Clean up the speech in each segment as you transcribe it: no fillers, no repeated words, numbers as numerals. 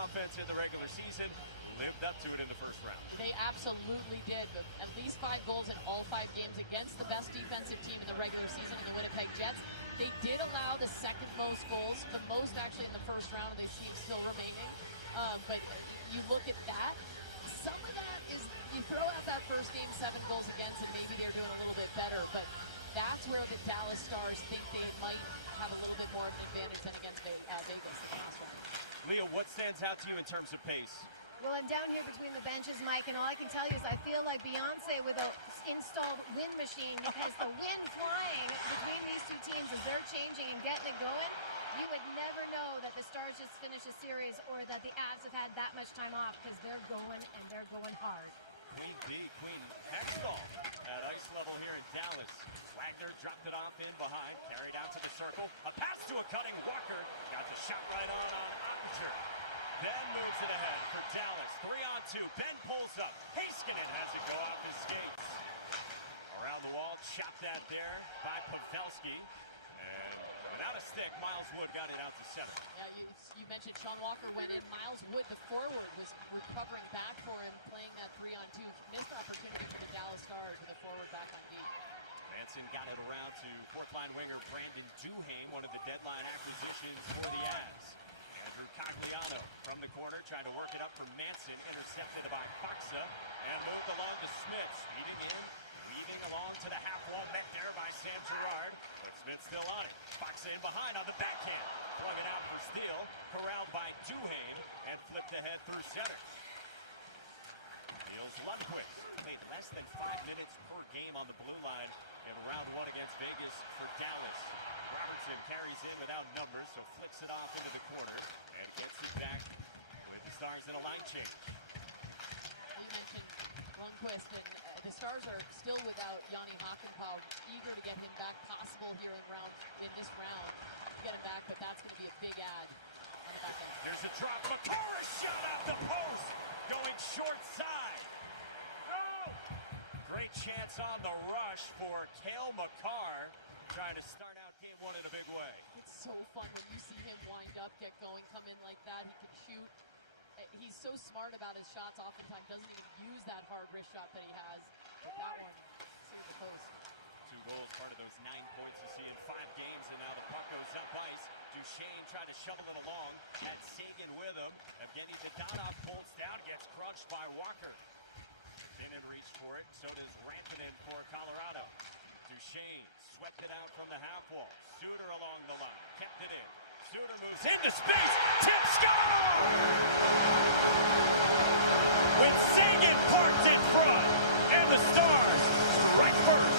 offense in the regular season, lived up to it in the first round. They absolutely did. At least 5 goals in all 5 games against the best defensive team in the regular season in the Winnipeg Jets. They did allow the second most goals, the most actually in the first round, and they seem still remaining. But you look at that, some of that is, you throw out that first game 7 goals against, and maybe they're doing a little bit better, but that's where the Dallas Stars think they might have a little bit more of an advantage than against Vegas in the last round. Leah, what stands out to you in terms of pace? Well, I'm down here between the benches, Mike, and all I can tell you is I feel like Beyonce with an installed wind machine, because the wind flying between these two teams as they're changing and getting it going. You would never know that the Stars just finished a series or that the Avs have had that much time off, because they're going and they're going hard. Queen Hextall at ice level here in Dallas. Wagner dropped it off in behind, carried out to the circle. A pass to a cutting Walker. Got the shot right on Ottinger. Ben moves it ahead for Dallas. 3-on-2. Ben pulls up. Heiskanen has it go off his skates. Around the wall, chopped that there by Pavelski. And without a stick, Miles Wood got it out to center. Yeah, you mentioned Sean Walker went in. Miles Wood, the forward, was recovering back for him, playing that 3-on-2. Missed opportunity for the Dallas Stars with the forward back on D. Manson got it around to fourth-line winger Brandon Duhaime, one of the deadline acquisitions for the Avs. Andrew Cogliano from the corner, trying to work it up for Manson, intercepted by Faksa, and moved along to Smith, speeding in, weaving along to the half wall, met there by Sam Girard, but Smith still on it. Faksa in behind on the backhand, plug it out for Steele, corralled by Duhaime, and flipped ahead through center. Niels Lundqvist played less than 5 minutes per game on the blue line in round 1 against Vegas for Dallas. Robertson carries in without numbers, so flicks it off into the corner and gets it back with the Stars in a line change. You mentioned Lundqvist, and the Stars are still without Jani Hakanpää, eager to get him back, possible here in this round to get him back, but that's going to be a big add on the back end. There's a drop. Makar shot at the post, going short side. Great chance on the rush for Cale Makar, trying to start out game 1 in a big way. It's so fun when you see him wind up, get going, come in like that. He can shoot. He's so smart about his shots. Oftentimes doesn't even use that hard wrist shot that he has. But that one seems the post. 2 goals, part of those 9 points you see in 5 games, and now the puck goes up ice. Duchesne tried to shovel it along, had Sagan with him. Evgeny Dadonov bolts down, gets crunched by Walker. Didn't reach for it, so does Rantanen for Colorado. Duchesne swept it out from the half wall. Suter along the line, kept it in. Suter moves into space, tip score! With Sagan parked in front, and the Stars right first.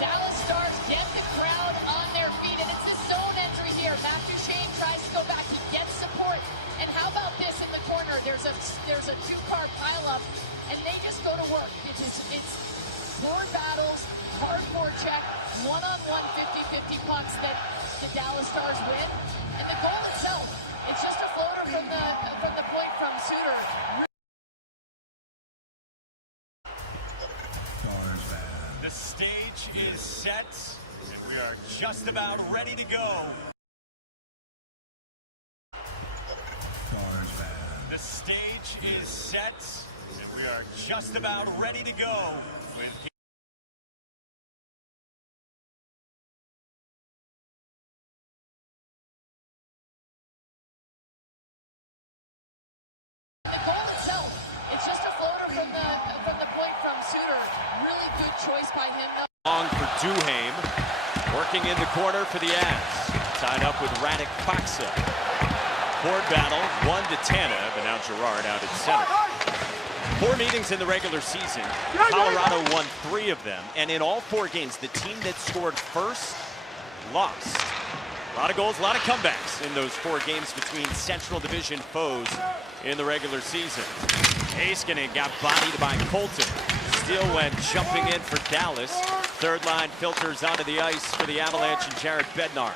Dallas Stars get the crowd on their feet, and it's a zone entry here. Matt Duchesne tries to go back. He gets support. And how about this in the corner? There's a 2-car pileup, and they just go to work. It's board battles, hard forecheck, one-on-one 50-50 pucks that the Dallas Stars win. And the goal itself, it's just a floater from the point from Suter. The stage is set, and we are just about ready to go. The stage is set, and we are just about ready to go. The goal itself, it's just a floater from the point from Suter. Really good choice by him, though. Long for Duhaime, working in the corner for the Avs. Tied up with Radek Faksa. Board battle, 1 to Tanev, and now Girard out at center. 4 meetings in the regular season. Colorado won 3 of them, and in all 4 games, the team that scored first lost. A lot of goals, a lot of comebacks in those 4 games between Central Division foes in the regular season. Heiskanen got bodied by Colton. Steele went jumping in for Dallas. Third line filters onto the ice for the Avalanche and Jared Bednar.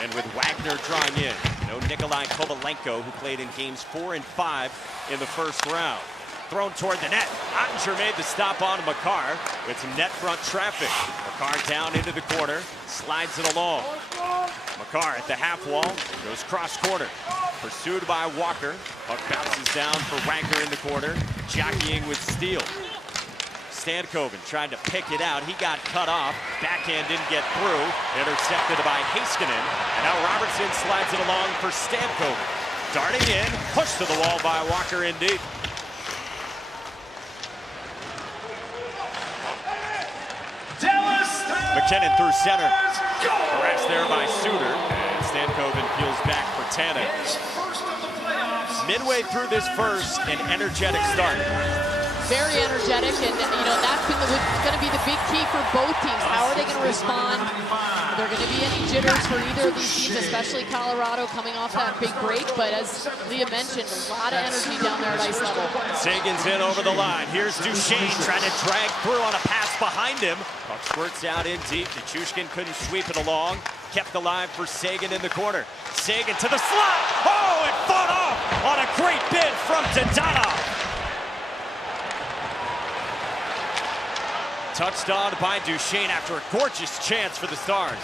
And with Wagner drawing in. No Nikolai Kovalenko, who played in games 4 and 5 in the first round. Thrown toward the net. Ottinger made the stop on Makar with some net front traffic. Makar down into the corner, slides it along. Makar at the half wall, goes cross corner. Pursued by Walker. Puck bounces down for Wagner in the corner, jockeying with Steele. Stankoven tried to pick it out. He got cut off. Backhand didn't get through. Intercepted by Heiskanen. And now Robertson slides it along for Stankoven. Darting in, pushed to the wall by Walker in deep. McKinnon through center. Harassed there by Suter. And Stankoven peels back for Tanev. Midway through this first, an energetic start. Very energetic, and that's going to be the big key for both teams. How are they going to respond? Are there going to be any jitters for either of these teams, especially Colorado coming off that big break? But as Leah mentioned, a lot of energy down there at ice level. Sagan's in over the line. Here's Duchesne trying to drag through on a pass behind him. Puck squirts out in deep. Nichushkin couldn't sweep it along. Kept alive for Sagan in the corner. Sagan to the slot. Oh, it fought off on a great bid from Dadonov. Touched on by Duchesne after a gorgeous chance for the Stars.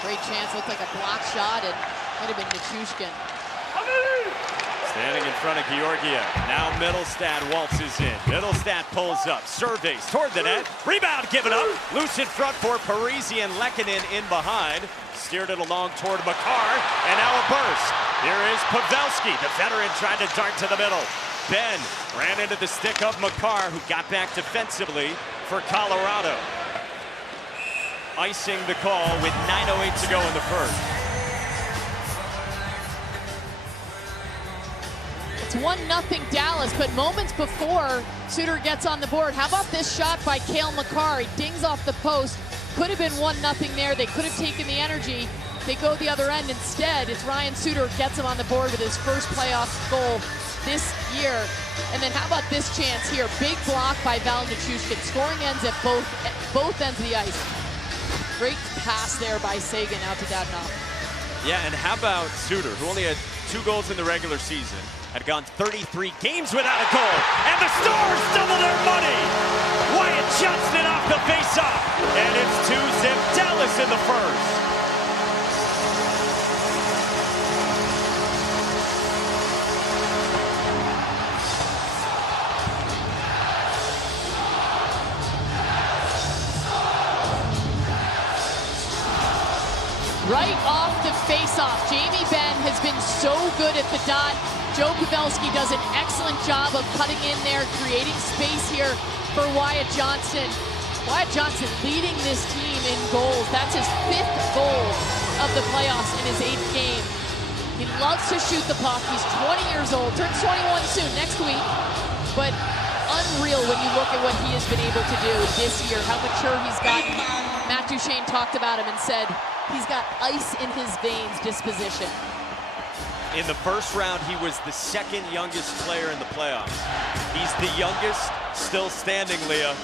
Great chance, looked like a block shot. It might have been Nichushkin. Standing in front of Georgiev. Now Middlestad waltzes in. Middlestad pulls up, surveys toward the net. Rebound given up. Loose in front for Parisi and Lehkonen in behind. Steered it along toward Makar, and now a burst. Here is Pavelski. The veteran tried to dart to the middle. Ben ran into the stick of Makar, who got back defensively for Colorado. Icing the call with 9:08 to go in the first. It's 1-0 Dallas, but moments before Suter gets on the board, how about this shot by Cale Makar? He dings off the post. Could have been 1-0 there. They could have taken the energy. They go the other end. Instead, it's Ryan Suter gets him on the board with his first playoff goal this year. And then how about this chance here? Big block by Val Nichushkin. Scoring ends at both ends of the ice. Great pass there by Sagan out to Dadonov. Yeah, and how about Suter, who only had 2 goals in the regular season, had gone 33 games without a goal, and the Stars double their money! Wyatt Johnston off the faceoff, and it's 2-zip Dallas in the first. Right off the face-off, Jamie Benn has been so good at the dot. Joe Pavelski does an excellent job of cutting in there, creating space here for Wyatt Johnston. Wyatt Johnston leading this team in goals. That's his 5th goal of the playoffs in his 8th game. He loves to shoot the puck. He's 20 years old, turns 21 soon, next week. But unreal when you look at what he has been able to do this year, how mature he's gotten. Matt Duchesne talked about him and said, he's got ice in his veins disposition. In the first round, he was the 2nd youngest player in the playoffs. He's the youngest still standing, Leah.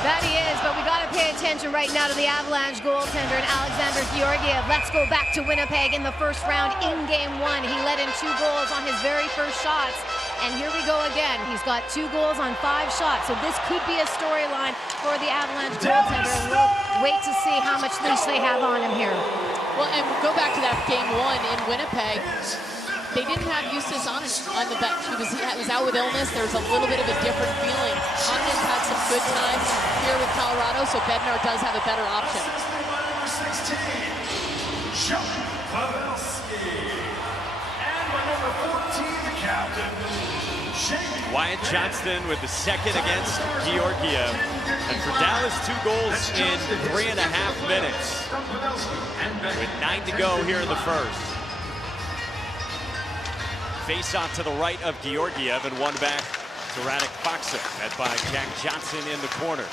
That he is, but we got to pay attention right now to the Avalanche goaltender and Alexander Georgiev. Let's go back to Winnipeg in the first round in Game 1. He let in 2 goals on his very first shots. And here we go again. He's got 2 goals on 5 shots. So this could be a storyline for the Avalanche goaltender. We'll wait to see how much leash they have on him here. Well, and we'll go back to that Game 1 in Winnipeg. They didn't have Eustace on the bench. He was out with illness. There's a little bit of a different feeling. Ongen's had some good times here with Colorado, so Bednar does have a better option. Wyatt Johnston with the 2nd against Georgiev. And for Dallas, 2 goals in 3.5 minutes. With 9 to go here in the first. Face off to the right of Georgiev and one back to Radek Faksa. Met by Jack Johnson in the corner.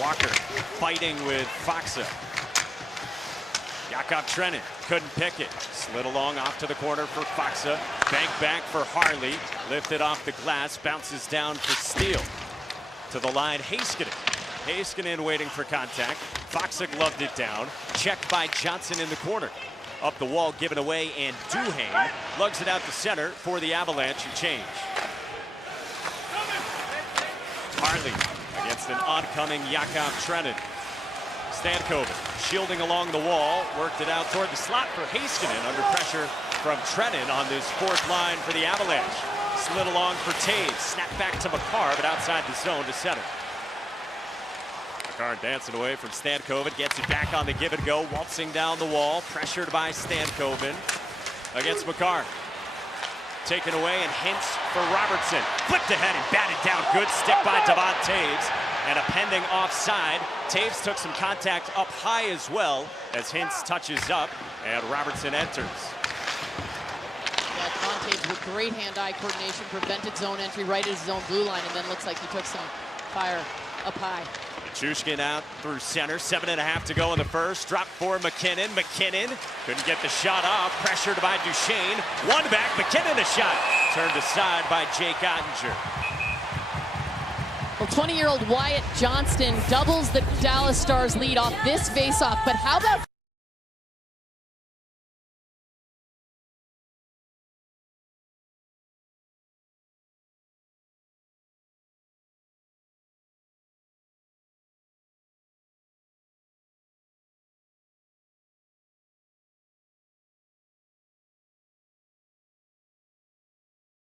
Walker fighting with Faksa. Yakov Trenin couldn't pick it. Slid along off to the corner for Faksa. Bank back for Harley. Lifted off the glass. Bounces down for Steele. To the line, Heiskanen. Heiskanen waiting for contact. Faksa gloved it down. Checked by Johnson in the corner. Up the wall, given away, and Duhaime lugs it out to center for the Avalanche and change. Harley against an oncoming Yakov Trenin. Stankoven shielding along the wall, worked it out toward the slot for Heiskanen under pressure from Trenin on this fourth line for the Avalanche. Slid along for Taves, snapped back to Makar, but outside the zone to center. Makar dancing away from Stankoven, gets it back on the give and go, waltzing down the wall, pressured by Stankoven against Makar. Taken away and Hintz for Robertson. Flipped ahead and batted down. Good stick by Devon Taves. And a pending offside. Taves took some contact up high as well as Hintz touches up and Robertson enters. Yeah, Devon Taves with great hand-eye coordination, prevented zone entry right at his own blue line, and then looks like he took some fire up high. Chushkin out through center, 7.5 to go in the first. Drop for McKinnon. McKinnon couldn't get the shot off. Pressured by Duchesne. One back. McKinnon a shot. Turned aside by Jake Ottinger. Well, 20-year-old Wyatt Johnston doubles the Dallas Stars lead off this faceoff. But how about